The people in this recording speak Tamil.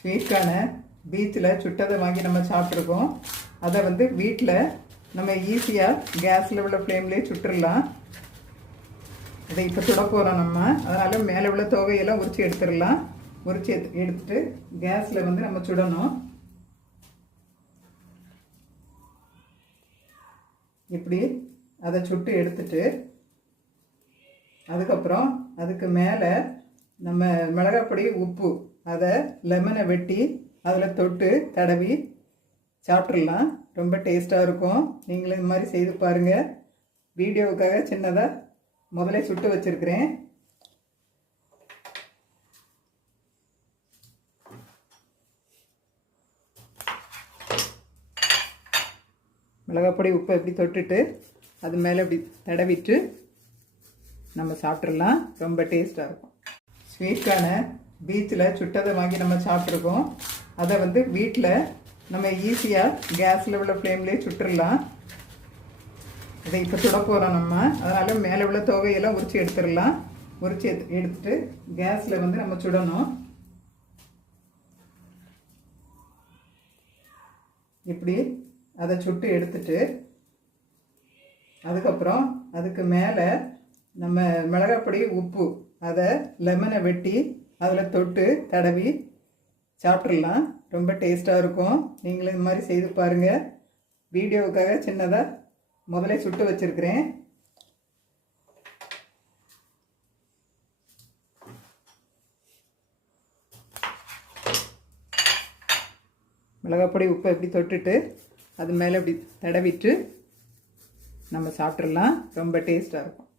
ஸ்வீட் கார்னை பீச்சில் சுட்டதை வாங்கி நம்ம சாப்பிட்ருக்கோம். அதை வந்து வீட்டில் நம்ம ஈஸியாக கேஸில் உள்ள ஃப்ளேம்லேயே சுட்டுடலாம். இதை இப்போ சுட போகிறோம் நம்ம. அதனால் மேலே உள்ள துவையெல்லாம் உரித்து எடுத்துடலாம். உரித்து எடுத்துட்டு கேஸில் வந்து நம்ம சுடணும். இப்படி அதை சுட்டு எடுத்துட்டு அதுக்கப்புறம் அதுக்கு மேலே நம்ம மிளகாப்பொடி உப்பு அதை லெமனை வெட்டி அதில் தொட்டு தடவி சாப்பிட்றலாம். ரொம்ப டேஸ்ட்டாக இருக்கும். நீங்களும் இந்த மாதிரி செய்து பாருங்கள். வீடியோவுக்காக சின்னதாக முதல்ல சுட்டு வச்சுருக்கிறேன். மிளகாப்பொடி உப்பை இப்படி தொட்டுட்டு அது மேலே இப்படி தடவிட்டு நம்ம சாப்பிட்றலாம். ரொம்ப டேஸ்ட்டாக இருக்கும். ஸ்வீட் கார்னை பீச்சில் சுட்டதை வாங்கி நம்ம சாப்பிட்ருக்கோம். அதை வந்து வீட்டில் நம்ம ஈஸியாக கேஸில் உள்ள ஃப்ளேம்லேயே சுட்டுடலாம். இதை இப்போ சுட போகிறோம் நம்ம. அதனால் மேலே உள்ள துவையெல்லாம் உரித்து எடுத்துடலாம். உரித்து எடுத்துட்டு கேஸில் வந்து நம்ம சுடணும். இப்படி அதை சுட்டு எடுத்துட்டு அதுக்கப்புறம் அதுக்கு மேலே நம்ம மிளகாப்பொடி உப்பு அதை லெமனை வெட்டி அதில் தொட்டு தடவி சாப்பிட்றலாம். ரொம்ப டேஸ்ட்டாக இருக்கும். நீங்களும் இந்த மாதிரி செய்து பாருங்கள். வீடியோவுக்காக சின்னதாக முதல்ல சுட்டு வச்சுருக்கிறேன். மிளகாப்பொடி உப்பை எப்படி தொட்டுட்டு அது மேலே இப்படி தடவிட்டு நம்ம சாப்பிட்றலாம். ரொம்ப டேஸ்ட்டாக இருக்கும்.